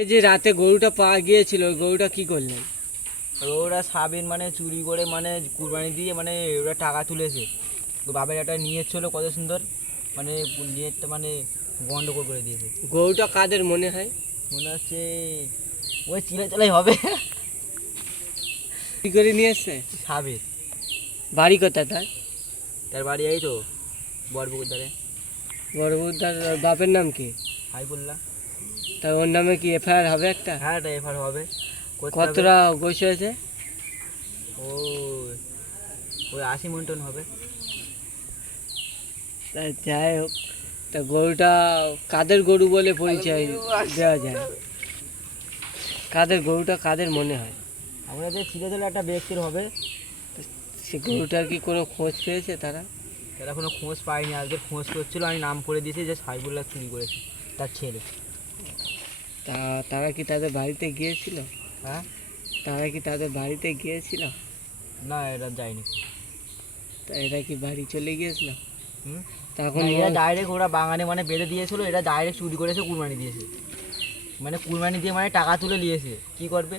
এই যে রাতে গরুটা পাওয়া গিয়েছিল, ওই গরুটা কি করলেন? ওরা সাবিন মানে চুরি করে মানে কুরবানি দিয়ে মানে ওরা টাকা তুলেছে। তো বাবার একটা নিয়ত ছিল কত সুন্দর, মানে নিয়তটা মানে গন্ডগোল করে দিয়েছে। গরুটা কাদের মনে হয়? মনে হচ্ছে ওই চিলাচালাই হবে। কি করে নিয়ে এসছে? সাবির বাড়ি কোথায় তার? তার বাড়ি এই তো বরপুকুর ধারে। বড় বুদ্ধার বাপের নাম কি? হাই বললাম। তা ওর নামে কি এফআইআর হবে একটা? হ্যাঁ এটা এফআর হবে, করতে হবে। কতটা গোছ হয়েছে? ওই ওই 80 মন্টন হবে। তা যাই হোক, তা গরুটা কাদের গরু বলে পরিচয় দেওয়া যায়? গরুটা কাদের মনে হয়? আমরা যে চিলাচালাই একটা ব্যক্তির হবে। সে গরুটার কি কোনো খোঁজ পেয়েছে তারা? তারা কোনো খোঁজ পায়নি, আজকে খোঁজ করছিল, আমি নাম করে দিয়েছি যে সাইবুল্লাহ চুরি করেছে তার ছেলে। তা তারা কি তাদের বাড়িতে গিয়েছিল? হ্যাঁ তারা কি তাদের বাড়িতে গিয়েছিল? না এটা যায়নি। তা এরা কি বাড়ি চলে গিয়েছিল? হুম তখন না, এরা ডাইরেক্ট ওরা বাগানে মানে বেঁধে দিয়েছিল, এরা ডাইরেক্ট চুরি করেছে কুরবানি দিয়েছে, মানে কুরবানি দিয়ে মানে টাকা তুলে নিয়েছে, কি করবে।